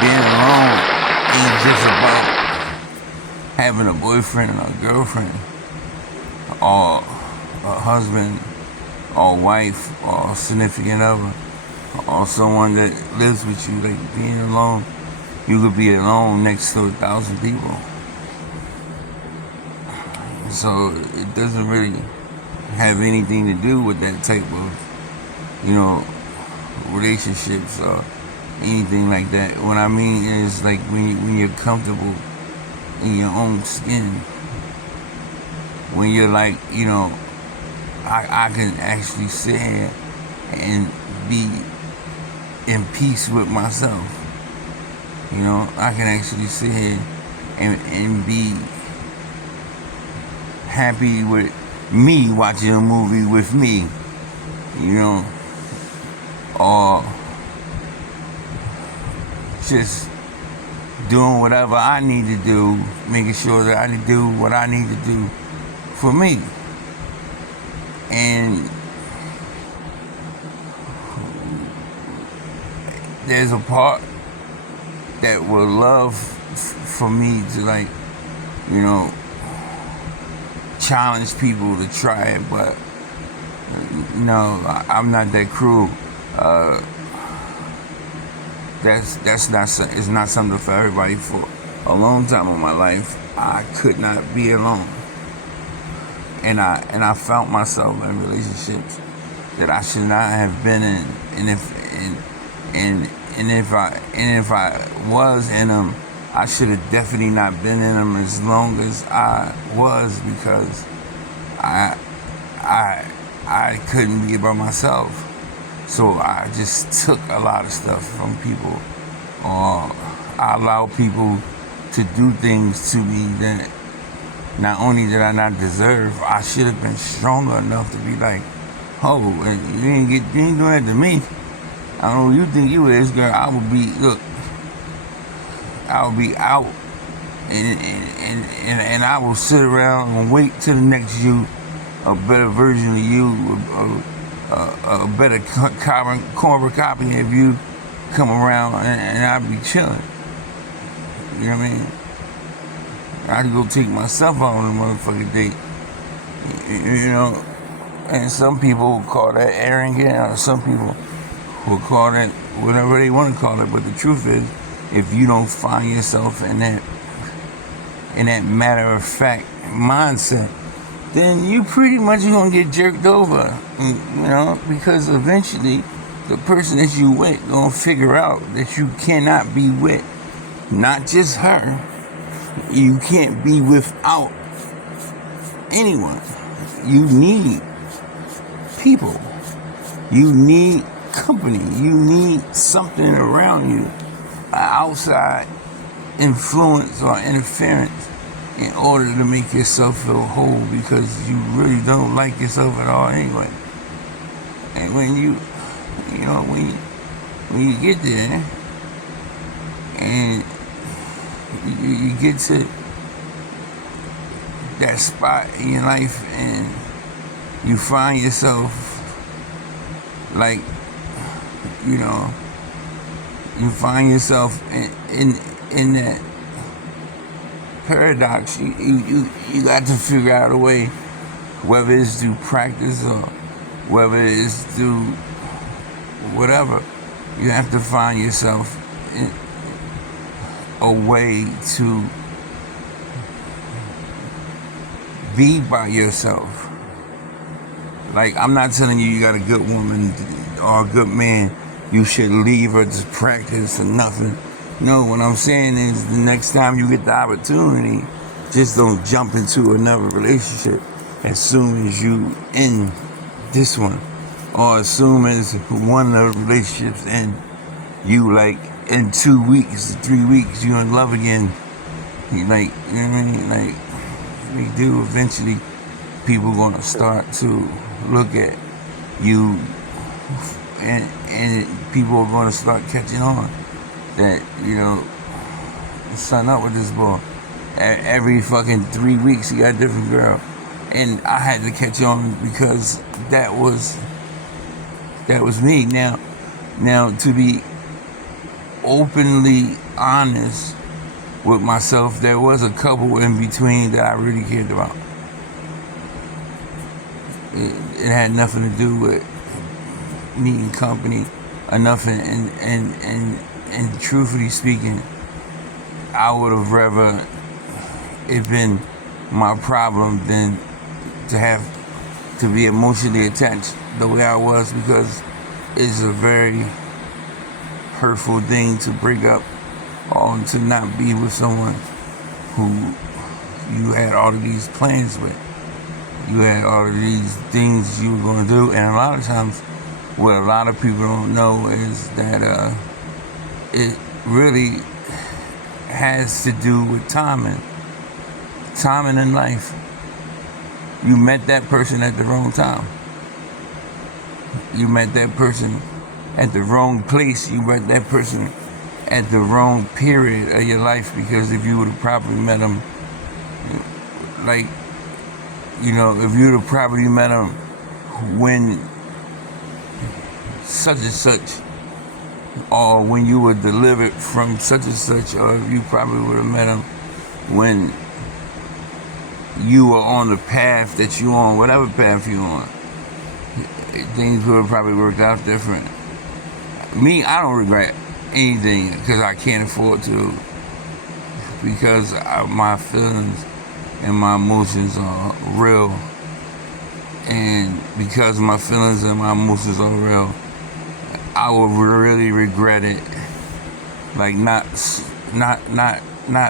being alone ain't just about having a boyfriend or a girlfriend or a husband or wife or significant other or someone that lives with you. Like being alone, you could be alone next to 1,000 people. So it doesn't really have anything to do with that type of, relationships or anything like that. What I mean is like when you're comfortable in your own skin, when you're like, I can actually sit here and be in peace with myself. I can actually sit here and be happy with me watching a movie with me, or just doing whatever I need to do, making sure that I do what I need to do for me. And there's a part that will love for me to challenge people to try it, but no, I'm not that cruel. That's not, it's not something for everybody. For a long time in my life, I could not be alone, and I found myself in relationships that I should not have been in, and if I was in them, I should have definitely not been in them as long as I was, because I couldn't be by myself. So I just took a lot of stuff from people, or I allowed people to do things to me that not only did I not deserve, I should have been stronger enough to be like, oh, and you ain't doing that to me. I don't know who you think you is, girl. I would be out, and I will sit around and wait till the next you, a better version of you, a better carbon copy of you come around, and I'd be chilling. You know what I mean? I'd go take myself out on a motherfucking date. And some people will call that arrogant, or some people will call that whatever they want to call it. But the truth is, if you don't find yourself in that matter of fact mindset, then you pretty much gonna get jerked over, because eventually the person that you with gonna figure out that you cannot be with not just her, you can't be without anyone. You need people, you need company, you need something around you, outside influence or interference, in order to make yourself feel whole, because you really don't like yourself at all anyway. And when you get there and you get to that spot in your life and you find yourself like, you find yourself in that paradox, you got to figure out a way, whether it's through practice or whether it's through whatever, you have to find yourself in a way to be by yourself. Like, I'm not telling you got a good woman or a good man, you should leave her to practice or nothing. No, what I'm saying is, the next time you get the opportunity, just don't jump into another relationship as soon as you end this one, or as soon as one of the relationships end. You like in 2 weeks, 3 weeks, you in love again. You know what I mean? Like, we do eventually. People gonna start to look at you, and people are gonna start catching on that, son up with this boy. Every fucking 3 weeks he got a different girl. And I had to catch on because that was me. Now to be openly honest with myself, there was a couple in between that I really cared about. It had nothing to do with needing company or nothing. And truthfully speaking, I would have rather it been my problem than to have to be emotionally attached the way I was, because it's a very hurtful thing to break up or to not be with someone who you had all of these plans with. You had all of these things you were going to do, and a lot of times what a lot of people don't know is that it really has to do with timing in life. You met that person at the wrong time. You met that person at the wrong place. You met that person at the wrong period of your life, because if you would have probably met them, like, if you would have probably met them when such and such, or when you were delivered from such and such, or you probably would have met them when you were on the path that you on, whatever path you on, things would have probably worked out different. Me, I don't regret anything because I can't afford to, because my feelings and my emotions are real, and because my feelings and my emotions are real, I would really regret it. Like not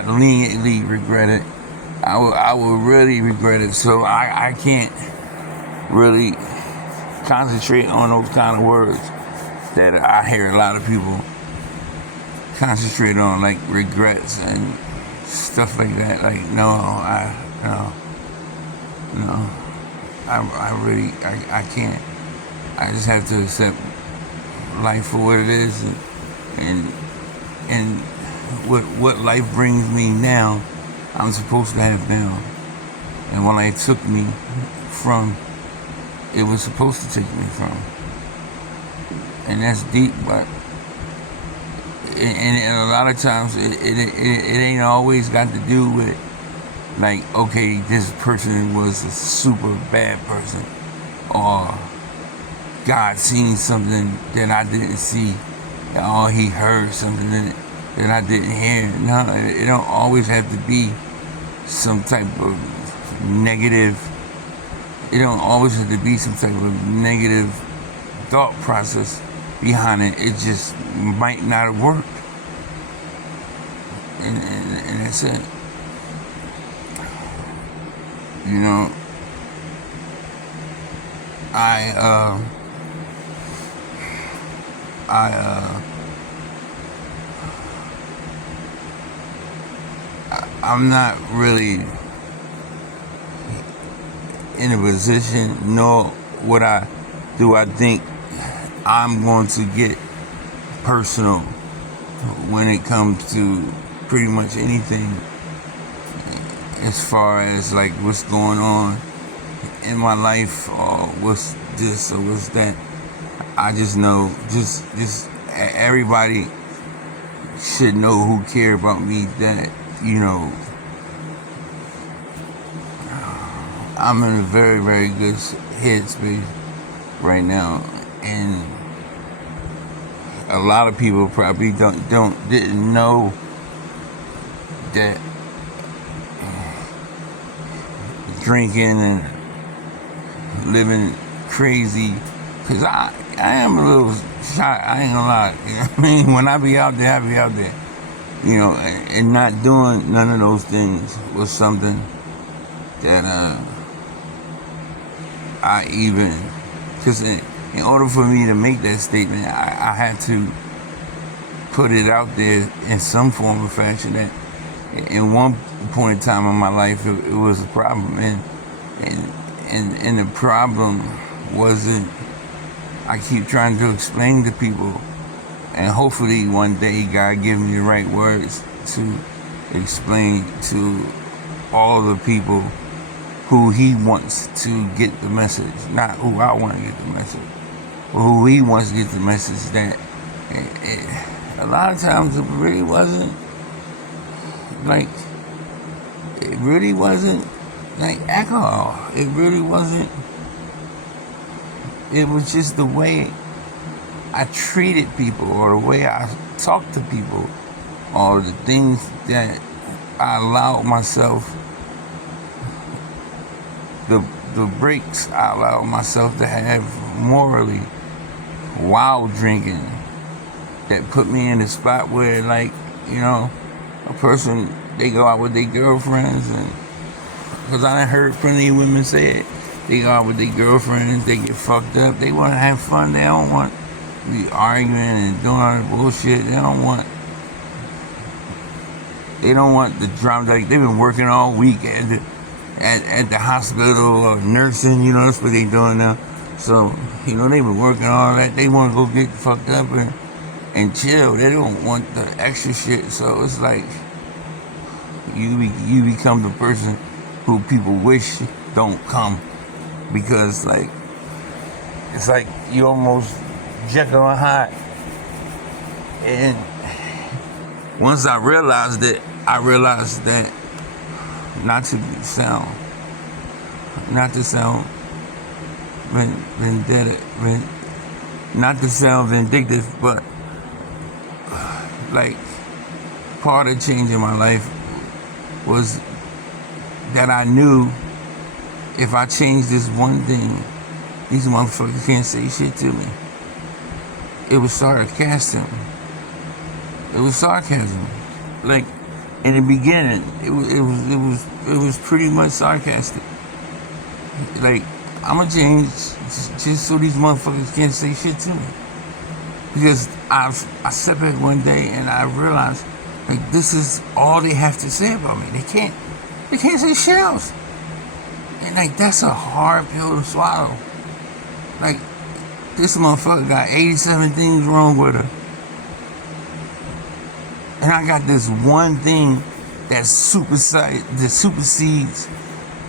leniently regret it. I would really regret it. So I can't really concentrate on those kind of words that I hear a lot of people concentrate on, like regrets and stuff like that. Like, no, I really can't. I just have to accept life for what it is, and what life brings me now, I'm supposed to have now. And when it took me from, it was supposed to take me from. And that's deep, but and a lot of times it ain't always got to do with, like, okay, this person was a super bad person, or God seen something that I didn't see, or he heard something that I didn't hear. No, it don't always have to be some type of negative. It don't always have to be some type of negative thought process behind it. It just might not have worked, and that's it. I'm not really in a position, nor would I think I'm going to get personal when it comes to pretty much anything, as far as like what's going on in my life, or what's this or what's that. I just know, just everybody should know who care about me, that I'm in a very, very good headspace right now, and a lot of people probably didn't know that drinking and living crazy, because I am a little shy, I ain't gonna lie. You know what I mean? When I be out there, I be out there. And not doing none of those things was something that because in order for me to make that statement, I had to put it out there in some form or fashion that in one point in time in my life it was a problem, and the problem wasn't, I keep trying to explain to people, and hopefully one day God give me the right words to explain to all the people who he wants to get the message, not who I want to get the message, but who he wants to get the message, that a lot of times it really wasn't like, it really wasn't like alcohol. It really wasn't. It was just the way I treated people, or the way I talked to people, or the things that I allowed myself, the breaks I allowed myself to have morally while drinking, that put me in a spot where, like, a person, they go out with their girlfriends, and because I done heard plenty of women say it, they go out with their girlfriends, they get fucked up, they want to have fun, they don't want to be arguing and doing all the bullshit, they don't want the drama. Like, they've been working all week at the hospital or nursing, that's what they doing now. So, they've been working all that. They want to go get fucked up and chill. They don't want the extra shit. So it's like you become the person who people wish don't come, because like it's like you almost Jekyll and Hyde. And once I realized that not to sound not to sound vindictive, but like part of changing my life was that I knew if I changed this one thing, these motherfuckers can't say shit to me. It was sarcasm. Like, in the beginning, it was pretty much sarcastic. Like, I'ma change just so these motherfuckers can't say shit to me. Because I sat back one day and I realized, like, this is all they have to say about me. They can't say shit else. And like, that's a hard pill to swallow. Like, this motherfucker got 87 things wrong with her. And I got this one thing that supersedes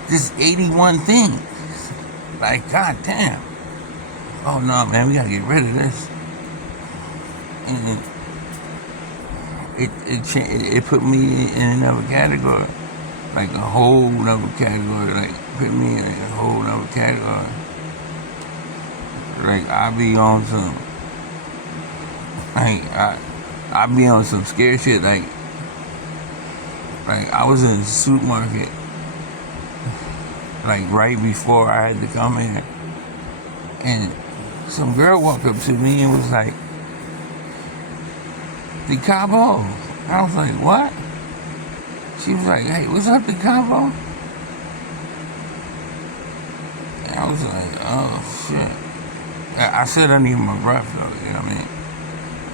this 81 things. Like, goddamn. Oh no, man, we gotta get rid of this. And it put me in another category, like a whole nother category. Like, put me in a whole nother category. Like, I be on some, like, I be on some scary shit. Like I was in the supermarket, like right before I had to come here, and some girl walked up to me and was like, "Decopbo." I was like, "What?" She was like, "Hey, what's up, Decopbo?" And I was like, "Oh shit." I said under my breath though, you know what I mean?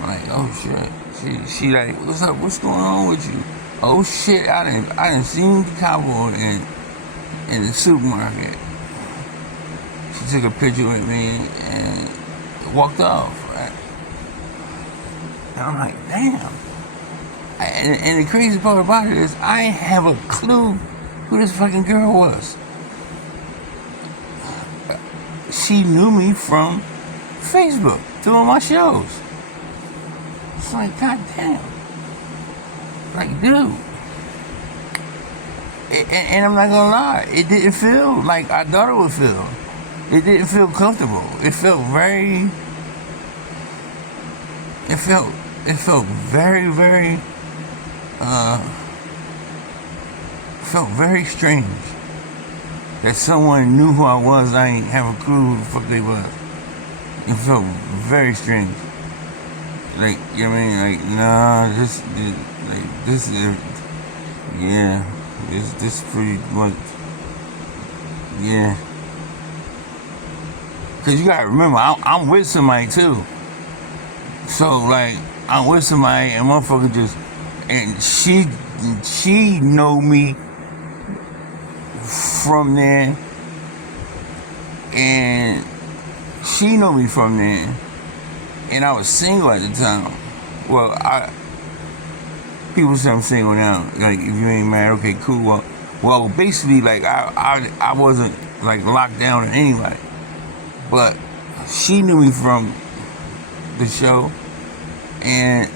I'm like, "Oh shit." She like, "What's up? What's going on with you?" Oh shit, I didn't seen Decopbo in the supermarket. She took a picture with me and walked off. Right? And I'm like, damn. And the crazy part about it is, I ain't have a clue who this fucking girl was. She knew me from Facebook, doing my shows. It's like, goddamn. Like, dude. And I'm not gonna lie, it didn't feel like I thought it would feel. It didn't feel comfortable. It felt very, felt very strange that someone knew who I was. I ain't have a clue who the fuck they was. It felt very strange. Like, you know what I mean? Like, nah, this pretty much, yeah. Cause you gotta remember, I'm with somebody too. So like, I'm with somebody and motherfucker just, and she know me from there, and she know me from there, and I was single at the time. Well, people say I'm single now. Like, if you ain't married, okay, cool. Well, basically, like, I wasn't like locked down to anybody, but she knew me from the show, and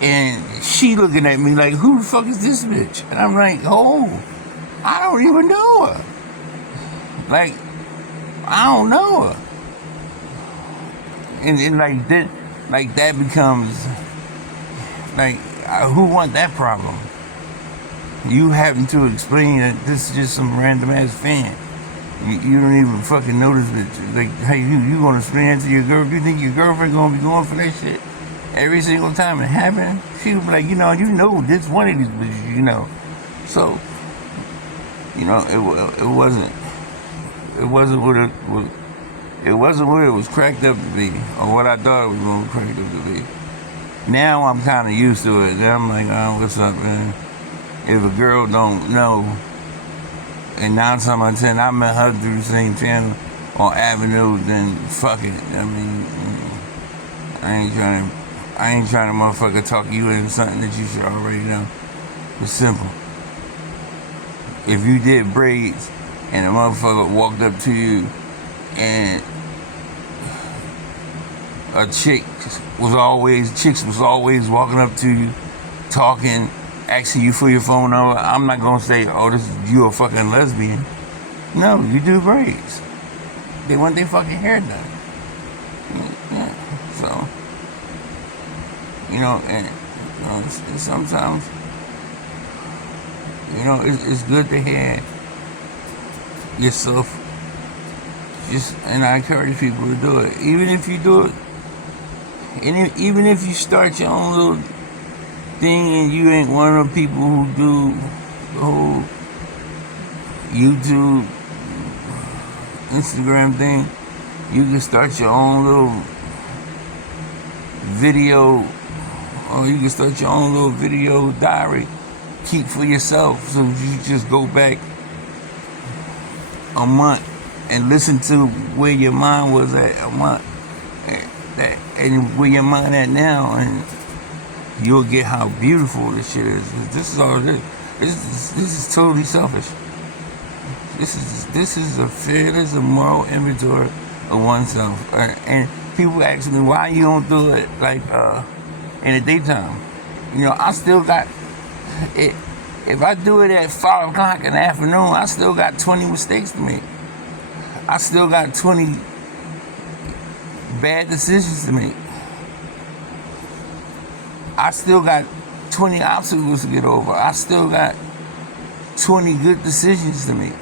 and she looking at me like, who the fuck is this bitch? And I'm like, oh, I don't even know her. Like, I don't know her. And like that becomes like, who want that problem? You having to explain that this is just some random ass fan. You don't even fucking notice it. Like, hey, you gonna explain it to your girl? Do you think your girlfriend gonna be going for that shit every single time it happens? She was like, you know, this one of these bitches, you know. So, it wasn't what it was cracked up to be, or what I thought it was gonna be cracked up to be. Now I'm kind of used to it. Then I'm like, oh, what's up, man? If a girl don't know, and 9 times out of 10 I met her through the same channel on Avenue, then fuck it. I mean, I ain't trying to motherfucker talk you into something that you should already know. It's simple. If you did braids and a motherfucker walked up to you and chicks was always walking up to you, talking, asking you for your phone number, I'm not gonna say, oh, you a fucking lesbian. No, you do braids. They want their fucking hair done. Yeah. So, and sometimes, it's good to hear yourself. And I encourage people to do it. Even if you do it, and even if you start your own little thing and you ain't one of the people who do the whole YouTube, Instagram thing, you can start your own little video, or you can start your own little video diary, keep for yourself. So you just go back a month and listen to where your mind was at a month, and where your mind at now, and you'll get how beautiful this shit is. This is all this. This is totally selfish. This is a moral inventory of oneself. And people ask me why you don't do it like in the daytime. I still got it. If I do it at 5 o'clock in the afternoon, I still got 20 mistakes to make. I still got 20 bad decisions to make. I still got 20 obstacles to get over. I still got 20 good decisions to make.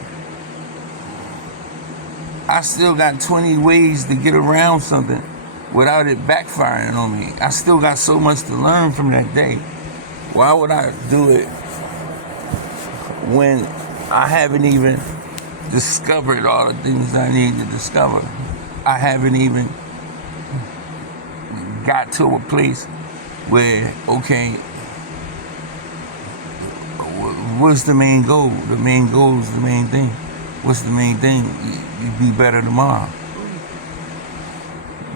I still got 20 ways to get around something without it backfiring on me. I still got so much to learn from that day. Why would I do it when I haven't even discovered all the things I need to discover? I haven't even got to a place where, okay, what's the main goal? The main goal is the main thing. What's the main thing? You be better tomorrow.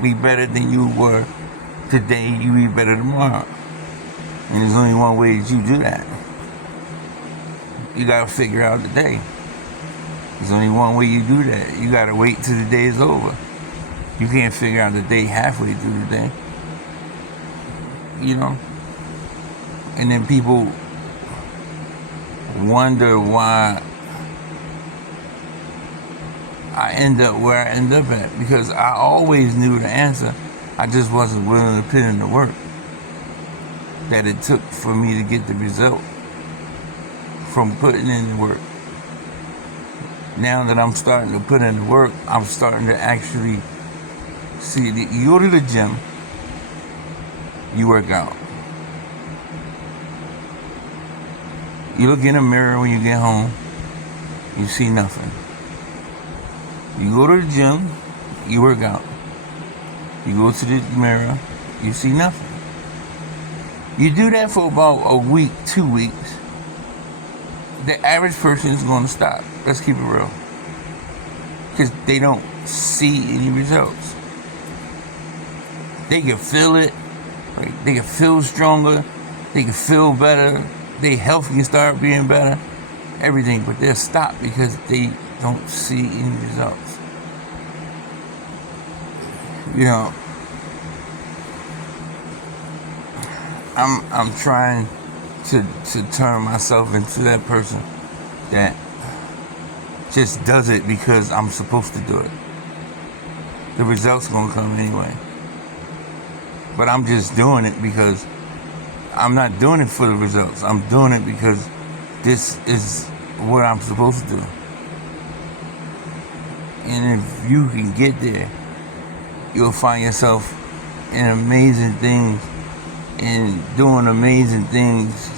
Be better than you were today. You be better tomorrow. And there's only one way that you do that. You gotta figure out the day. There's only one way you do that. You gotta wait till the day is over. You can't figure out the day halfway through the day. And then people wonder why I end up where I end up at, because I always knew the answer. I just wasn't willing to put in the work that it took for me to get the result from putting in the work. Now that I'm starting to put in the work, I'm starting to actually see that you go to the gym, you work out. You look in the mirror when you get home, you see nothing. You go to the gym, you work out. You go to the mirror, you see nothing. You do that for about a week, 2 weeks, the average person is going to stop. Let's keep it real. Because they don't see any results. They can feel it. Right? They can feel stronger. They can feel better. Their health can start being better. Everything. But they'll stop because they don't see any results. I'm trying to turn myself into that person that just does it because I'm supposed to do it. The results gonna come anyway. But I'm just doing it because I'm not doing it for the results. I'm doing it because this is what I'm supposed to do. And if you can get there, you'll find yourself in amazing things and doing amazing things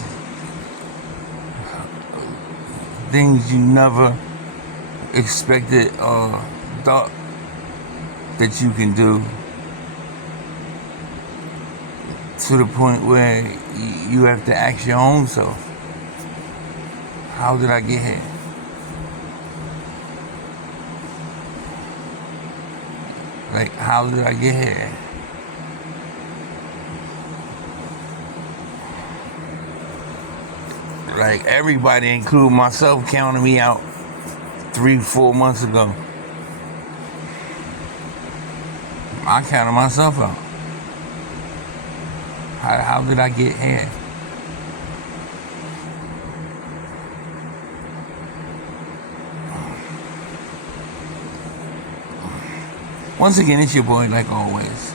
you never expected or thought that you can do, to the point where you have to ask your own self, how did I get here? Like, how did I get here? Like, everybody, including myself, counted me out 3-4 months ago. I counted myself out. How did I get here? Once again, it's your boy, like always.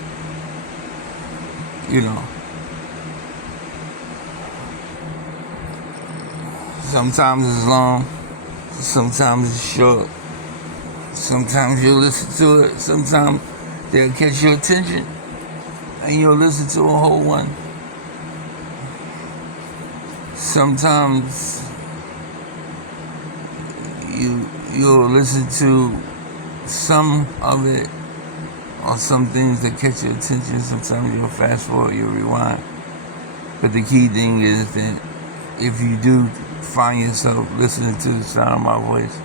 You know, sometimes it's long, sometimes it's short. Sometimes you'll listen to it, sometimes they'll catch your attention and you'll listen to a whole one. Sometimes you'll listen to some of it, or some things that catch your attention. Sometimes you'll fast forward, you'll rewind. But the key thing is that if you do find yourself listening to the sound of my voice,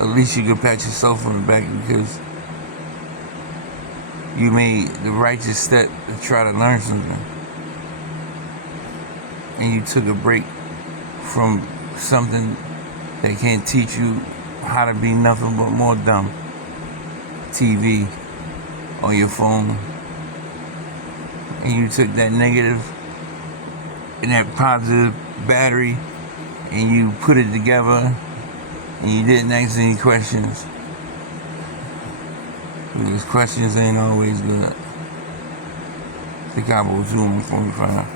at least you can pat yourself on the back, because you made the righteous step to try to learn something. And you took a break from something that can't teach you how to be nothing but more dumb. TV or your phone. And you took that negative and that positive battery and you put it together and you didn't ask any questions. Because questions ain't always good. Decopbo 2.1.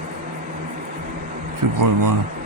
2.1.